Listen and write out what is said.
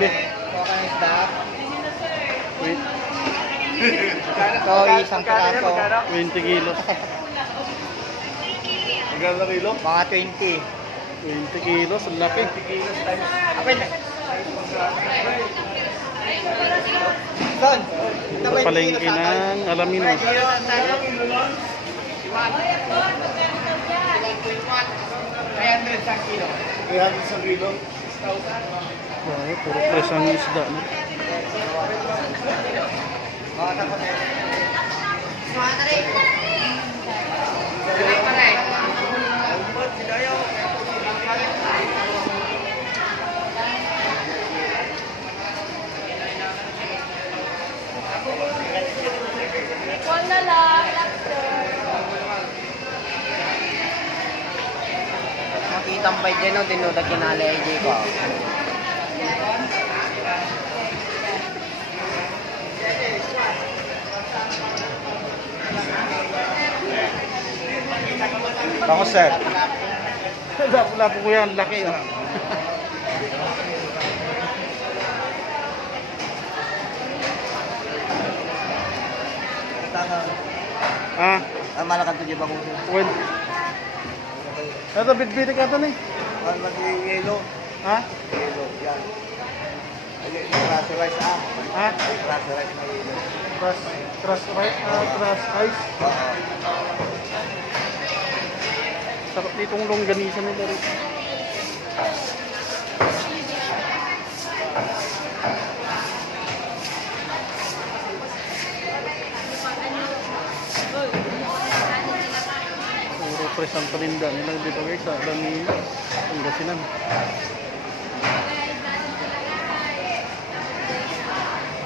Koka ng isda. Wait, Ito, isang piraso. 20 kilos. Magkano na kilo? Mga 20. 20 kilos, ang laki. Akin na. Son, ito Ito palengke ng Alaminos. 20 kilo lang tayo. 300 sa kilo. 300 sa kilo. Wow, puro fresh ang isda. No? Na. Tarik pa na dyan o, dinudag kinala ay ko. Ako, sir. Lapo-lapo ko yan, laki. Oh. Ah, Ah, malakan to ba kung well. Ito, bitbitik ka ito ni. Ano ba yung yelo? Ha? Yelo, yan. Rasa rice, ah. Ha? Rasa rice na yelo. Crush, crush, right? Ah, crush ice. Oo. Sarap nitong longganisa nila rin. Puro fresh ang paninda nila dito guys sa Alaminos. Ang gasinan.